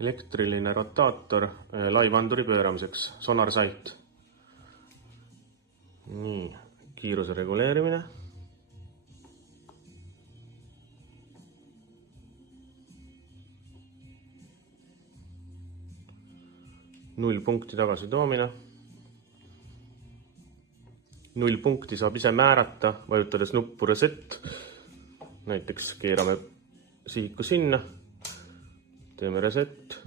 Elektriline rotaator laivanduri pööramiseks, Sonar Sight. Nii, kiiruse reguleerimine. Nullpunkti tagasi toomine. Nullpunkti saab ise määrata, vajutades nuppu Reset. Näiteks keerame sihiku sinna, teeme Reset.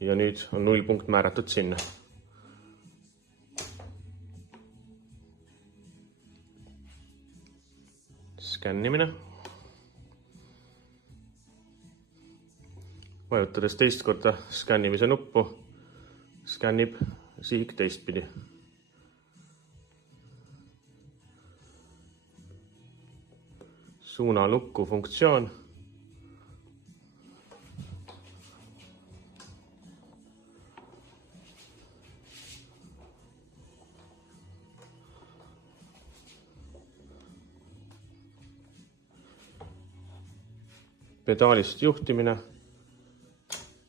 Ja nüüd on nullpunkt määratud sinna. Skännimine. Vajutades teist korda skännimise nuppu, skännib sihik teistpidi. Suunalukku funktsioon. Pedaalist juhtimine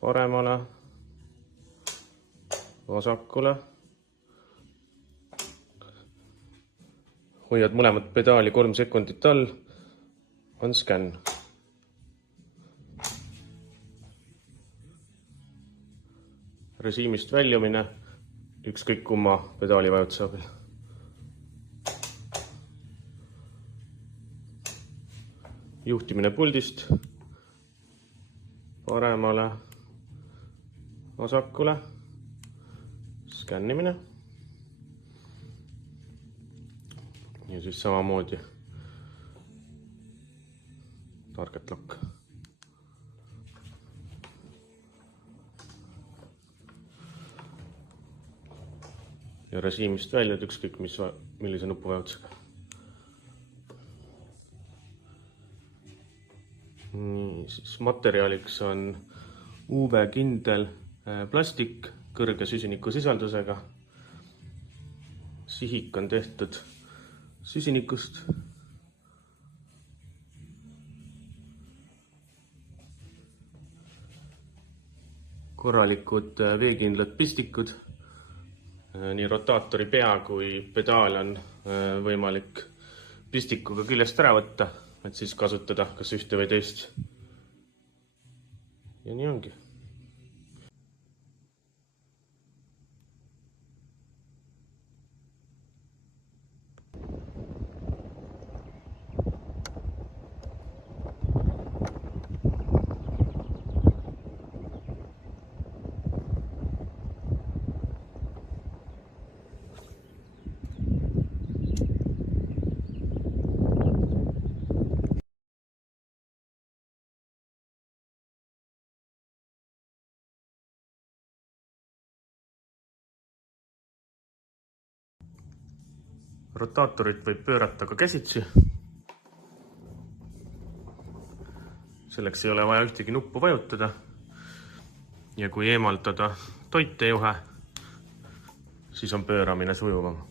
paremale, vasakule. Hoiad mõlemat pedaali 3 sekundit all, on skänn. Režiimist väljumine ükskõik kumma pedaali vajutuse abil. Juhtimine puldist paremale, vasakule, skännimine. Ja siis samamoodi target lock. Ja režiimist väljud ükskõik millise nupuvajutusega. Nii, siis materjaliks on UV-kindel plastik kõrge süsinikusisaldusega. Sihik on tehtud süsinikust. Korralikud veekindlad pistikud. Nii rotaatori pea kui pedaal on võimalik pistikuga küljest ära võtta, et siis kasutada kas ühte või teist. Ja nii ongi. Rotaatorit võib pöörata ka käsitsi. Selleks ei ole vaja ühtegi nuppu vajutada. Ja kui eemaldada toitejuhe, siis on pööramine sujuvam.